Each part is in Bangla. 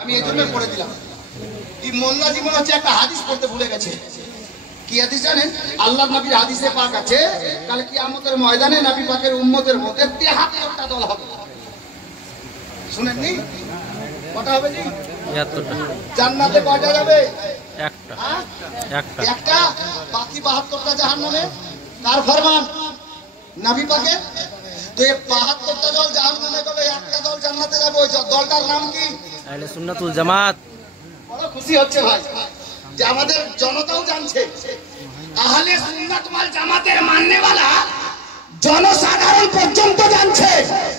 আমি এই জন্য পড়ে দিলাম। এই মোল্লা জীবন হচ্ছে একটা হাদিস পড়তে ভুলে গেছে। কি হাদিস জানেন? আল্লাহর নবীর হাদিসে পাক আছে, কাল কিয়ামতের ময়দানে নবী পাকের উম্মতের মধ্যে 73টা দল হবে। শুনেননি? কটা হবে জি? 73টা। জান্নাতে কয়টা যাবে? একটা। একটা, বাকি 72টা জাহান্নামে। কার ফরমান? নবী পাকের। তো এই 72টা দল জাহান্নামে গেলে একটা দল জান্নাতে যাবে। ওই দলটার নাম কি? আহলে সুন্নাতুল জামাত। বড় খুশি হচ্ছে ভাই যে আমাদের জনতাও জানছে আহলে সুন্নাত ওয়াল জামাতের মাননেওয়ালা জনসাধারণ পর্যন্ত জানছে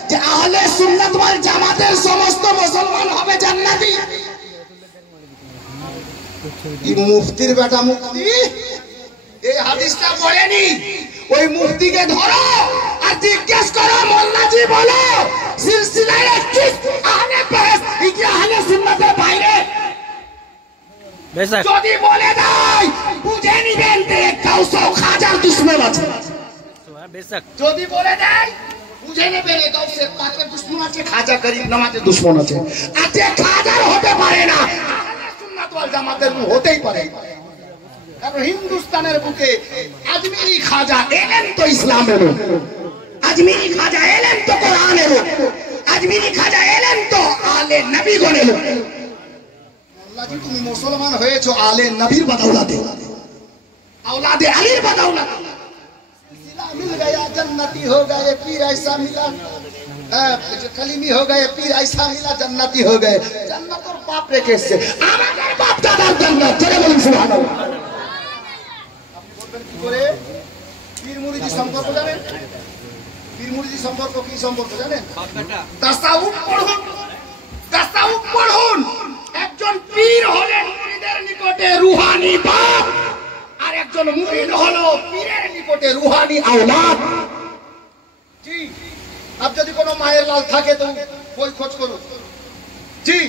যে আহলে সুন্নাত ওয়াল জামাতের সমস্ত মুসলমান হবে জান্নাতি। এই মুফতির বেটা মুফতি এই হাদিসটা পড়েনি। ওই মুফতিকে ধরো আর জিজ্ঞেস করো, মোল্লাজি বলো সিলসিলায় 21 আহলে বেহেশত কি আহলে সুন্নাতের বাইরে? বেশক যদি বলে দেয় বুঝে নিবেন যে কাউসাও খাজার দুশমন আছে। বেশক যদি বলে দেয় বুঝে নেবেন কাউসে পাকের দুশমন আছে, খাজা গরিব নামাজের দুশমন আছে। আজকে খাজার হতে পারে না, আহলে সুন্নাত ওয়াল জামাতের হতেই পারে। কারণ হিন্দুস্তানের বুকে আজমিরি খাজা এলেন তো ইসলাম এলো, আজমিরি খাজা এলেন তো কোরআন এলো, আজমিরি খাজা এলেন তো আলে নবীগণ এলো। আল্লাহ তুমি মুসলমান হয়েছো আলে নবীর বদৌলতে, औलादे अली बदौलत। सिलसिला मिल गया जन्नती हो गए, पीर ऐसा मिला कलीमी हो गए, पीर ऐसा मिला जन्नती हो गए। जन्नत और बाप रे कैसे আমাদের বাপ দাদার জান্নাত। চলে বলুন সুবহানাল্লাহ। আপনি বলবেন কি করে? পীর মুরিদি সম্পর্ক জানেন? পীর মুরিদি সম্পর্ক কি সম্পর্ক জানেন? তাসাউফ পড়ুন, তাসাউফ পড়ুন। একজন পীর হলেন মুরিদের নিকটে রুহানি বাপ, আর একজন মুরিদ হলো পীরের নিকটে রুহানি আওলাদ। জি, আপ যদি কোনো মায়ের লাল থাকে তো বই খোঁজ করুন। জি,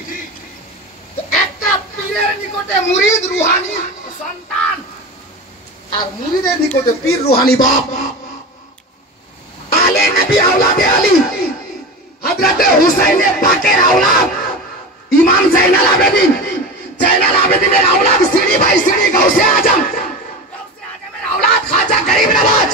একটা পীরের নিকটে মুরিদ রুহানি সন্তান, আর মুরিদের নিকটে পীর রুহানি বাপ। আলে নবী আওলাদে আলী, হযরতে হুসাইনে পাকের আওলাদ ইমাম জাইনাল আবেদিন, জাইনাল আবেদিনের আওলাদ সিঁড়ি বাই সিঁড়ি গাউসে আজম, গাউসে আজমের আওলাদ খাজা গরিব নওয়াজ,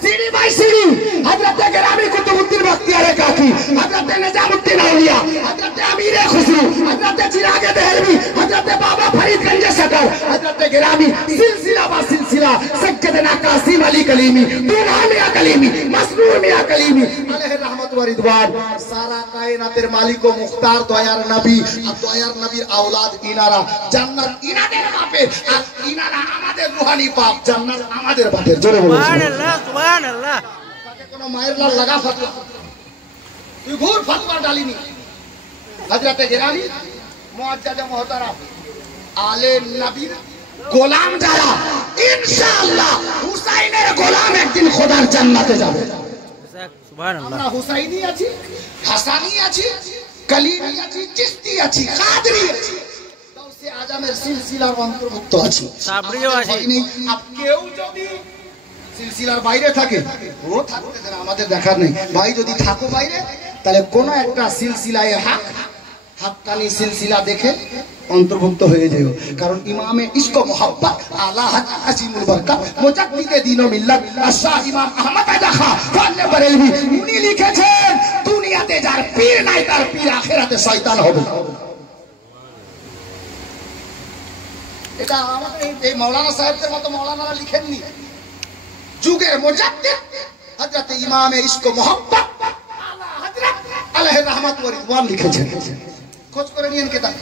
সিঁড়ি বাই সিঁড়ি হযরতে গরামি কুতুবউদ্দিন বখতিয়ারে কাকি, হযরতে নিজামউদ্দিন আউলিয়া, হযরতে আমিরে খুসরু, হযরতে চিরাগে দেহলভি, হযরতে বাবা ফরিদ গঞ্জে সদর, হযরতে গরামি সিলসিলা বা সিলসিলা সৈয়দনা কাসিম আলী কলিমি, দুলহা মিয়া কলিমি, মাসরুর মিয়া কলিমি আলাইহি রহমত ওয়া রিদওয়ান। সারা কায়নাতের মালিক ও মুখতার দয়ার নবী, আর দয়ার নবীর আওলাদ ইনারা, জান্নাত ইনাদের বাপের, আর ইনারা আমাদের রুহানি বাপ, জান্নাত আমাদের বাপের। জোরে বলুন সুবহানাল্লাহ সুবহানাল্লাহ। তাকে কোনো মায়ের লাল লাগা ফতোয়া তুই ঘুর ফতোয়া ডালিনি। হযরতে গরামি মুআজ্জাজে মুহতারাম আলে নবীর গোলাম যারা, ইনশাআল্লাহ হুসাইনের গোলাম একদিন খোদার জান্নাতে যাবে। বেশক সুবহানাল্লাহ। আমরা হুসাইনি আছি, হাসানি আছি, কলিমি আছি, চিশতি আছি, কাদরি আছি, গাউসে আজমের সিলসিলার অন্তর্ভুক্ত আছি, সাবরিও আছি। আপ কেউ যদি সিলসিলার বাইরে থাকে ও থাকতে দেন, আমাদের দেখার নেই। ভাই যদি থাকো বাইরে তাহলে কোন একটা সিলসিলায় হাক্কানি সিলসিলা দেখে অন্তর্ভুক্ত হয়ে যাও। কারণ ইমামে ইশক মোহাব্বত আলা হক আজিমুল বরকত মুজাদ্দিদে দ্বীন ও মিল্লাত শাহ ইমাম আহমদ আদা খান ফালে বরেলভি উনি লিখেছেন, দুনিয়াতে যার পীর নাই তার পীর আখিরাতে শয়তান হবে। এটা আমাদের এই মাওলানা সাহেবদের মতো মাওলানারা লিখেননি। যুগের মুজাদ্দিদ হযরত ইমামে ইশক মোহাব্বত আলা হযরত আলাইহি রহমত ওয়া রিদওয়ান লিখেছেন। খোঁজ করে নিয়েন কিতাব।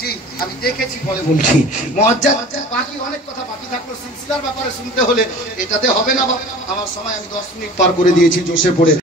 জি, আমি দেখেছি বলে বলছি। মুআজ্জাজ বাকি অনেক কথা বাকি থাকলো সিলসিলার ব্যাপারে শুনতে হলে, এটাতে হবে না বাবা। আমার সময় আমি 10 মিনিট পার করে দিয়েছি জোশে পড়ে।